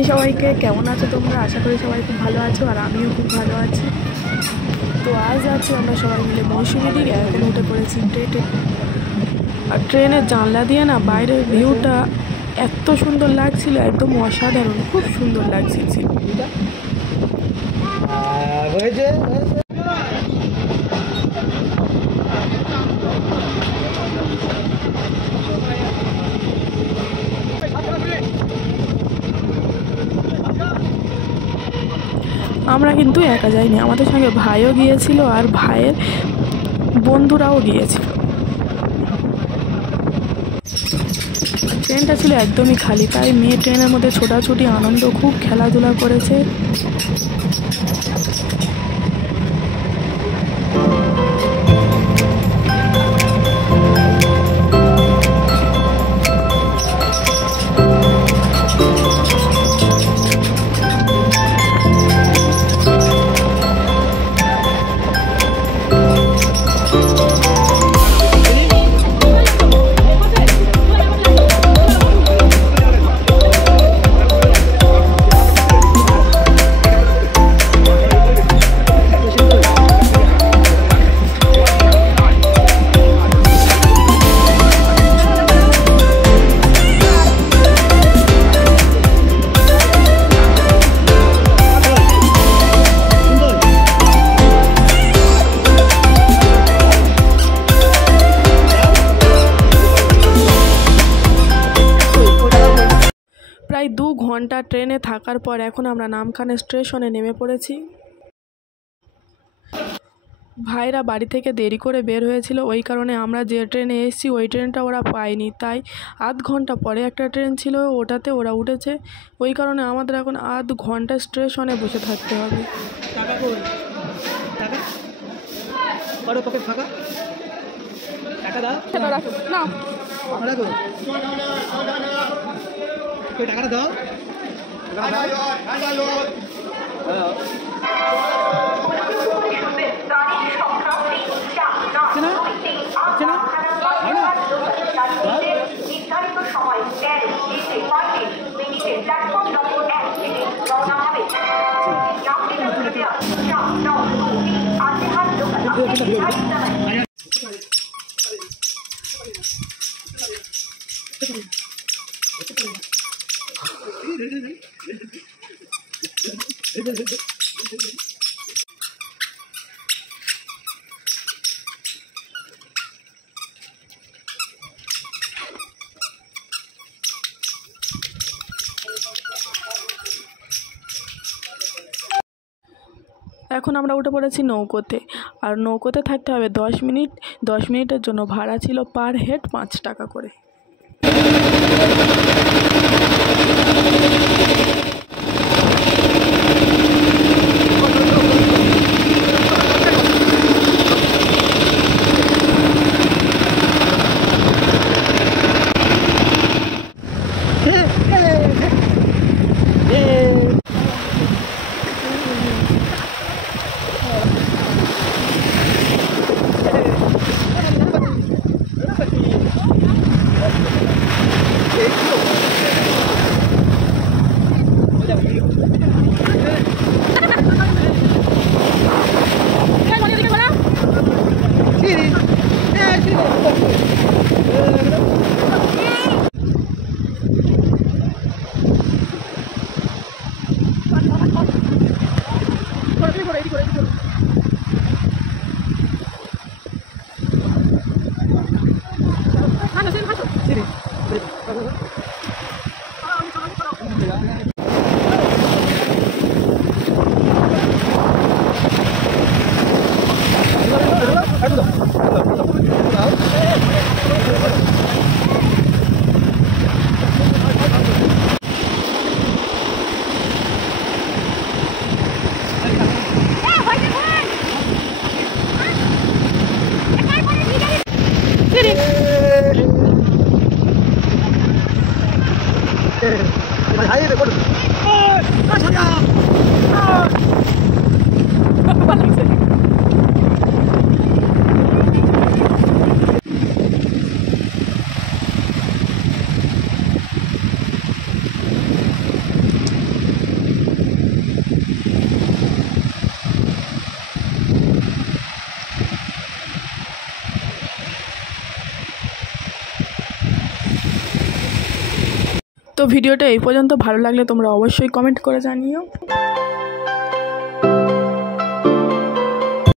হাই সবাইকে, কেমন আছো তোমরা? আশা করি সবাই খুব ভালো আছো আর আমিও খুব ভালো আছি। তো আজ আছি আমরা সবাই মিলে মৌসুমী দিকে। এখন উঠে পড়েছি ট্রেনে, আর ট্রেনের জানলা দিয়ে না বাইরের ভিউটা এত সুন্দর লাগছিল, একদম অসাধারণ, খুব সুন্দর লাগছিল। আমরা কিন্তু একা যাইনি, আমাদের সঙ্গে ভাইও গিয়েছিল আর ভাইয়ের বন্ধুরাও গিয়েছিল। ট্রেনটা ছিল একদমই খালি, তাই মেয়ে ট্রেনের মধ্যে ছোটাছুটি, আনন্দ, খুব খেলাধুলা করেছে। প্রায় 2 ঘন্টা ট্রেনে থাকার পর এখন আমরা নামখানা স্টেশনে নেমে পড়েছি। ভাইরা বাড়ি থেকে দেরি করে বের হয়েছিল, ওই কারণে আমরা যে ট্রেনে এসেছি ওই ট্রেনটা ওরা পায়নি, তাই আধ ঘন্টা পরে একটা ট্রেন ছিল, ওটাতে ওরা উঠেছে। ওই কারণে আমাদের এখন আধ ঘন্টা স্টেশনে বসে থাকতে হবে। টাকাটা দাও। নির্ধারিত সময় 13:35 মিনিটে প্ল্যাটফর্ম নম্বর 1 থেকে রওনা হবে। এখন আমরা উঠে পড়েছি নৌকোতে, আর নৌকোতে থাকতে হবে 10 মিনিট। 10 মিনিটের জন্য ভাড়া ছিল পার হেড 5 টাকা করে। তো ভিডিওটা এই পর্যন্ত, ভালো লাগলে তোমরা অবশ্যই কমেন্ট করে জানিও।